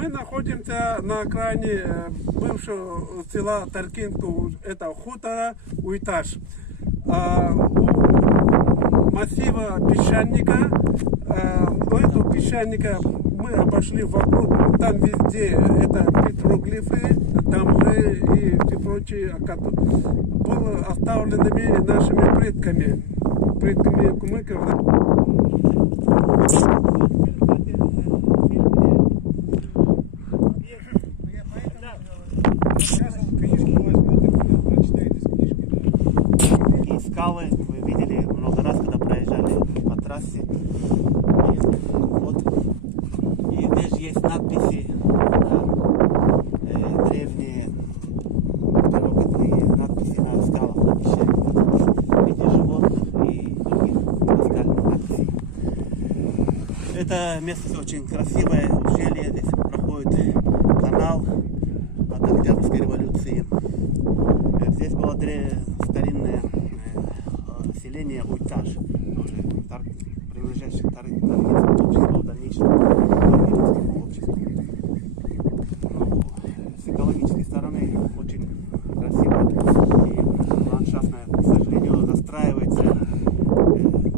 Мы находимся на окраине бывшего села Таркинка, это хутора Уйташ. У массива песчаника, у этого песчаника мы обошли вокруг, там везде это петроглифы, дамбы и прочие, было оставленными нашими предками кумыков. Скалы вы видели много раз, когда проезжали по трассе. И здесь есть надписи, древние старогодные надписи на скалах, на пещерах, в виде животных и других наскальных надписей. Это место очень красивое, ущелье, здесь проходит канал от Октябрьской революции. Здесь было старинное селение Уйташ, уже принадлежащее к Таргинскому обществу, в дальнейшем Таргинскому обществу. С экологической стороны очень красиво и ландшафтное, к сожалению, застраивается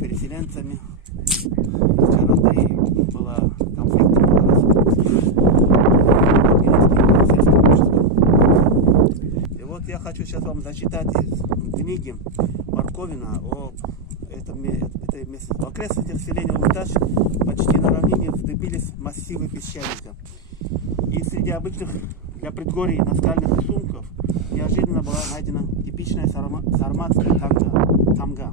переселенцами. Вчера и было конфликт с сельским обществом. И вот я хочу сейчас вам зачитать из книги Марковина о этом месте. В окрестностях селения Уйташ почти на равнине вздыбились массивы песчаника. И среди обычных для предгорий наскальных рисунков неожиданно была найдена типичная сарматская тамга,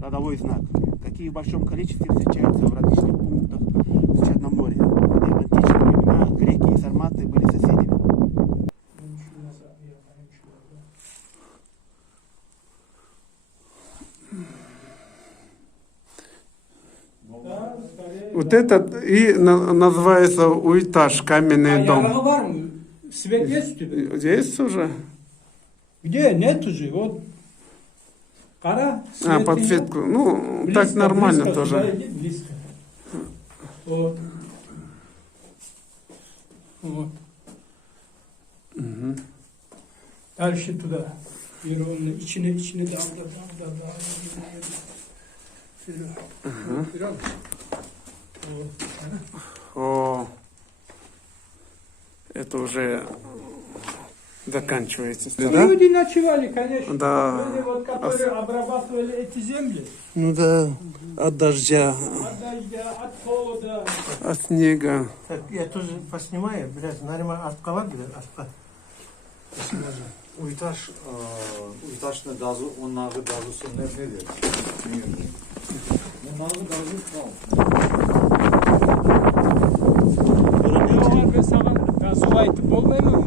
родовой знак, какие в большом количестве встречаются в различных пунктах в Черноморье, где в античные времена греки и сарматы были соседями. Вот этот и называется Уйташ, каменный дом. Var mı? Свет есть у тебя? Есть уже? Где? Нет уже. Вот. Кара. Подсветку. Ну, близко, так нормально близко, тоже. Туда иди, близко. Вот. Вот. Угу. Дальше туда. И ровно. içine да. Вперед. Вот. О, это уже заканчивается. Да? Люди ночевали, конечно. Да. Люди, вот, которые обрабатывали эти земли. Ну да, от дождя. От дождя, от холода. От снега. Так, я тоже поснимаю, блядь, наверное, от калабри, Uytaş'ın gazı, onların gazı son ne diyor? Onların gazı kal. Ne var be sana? Gazı ayıp olmuyor mu?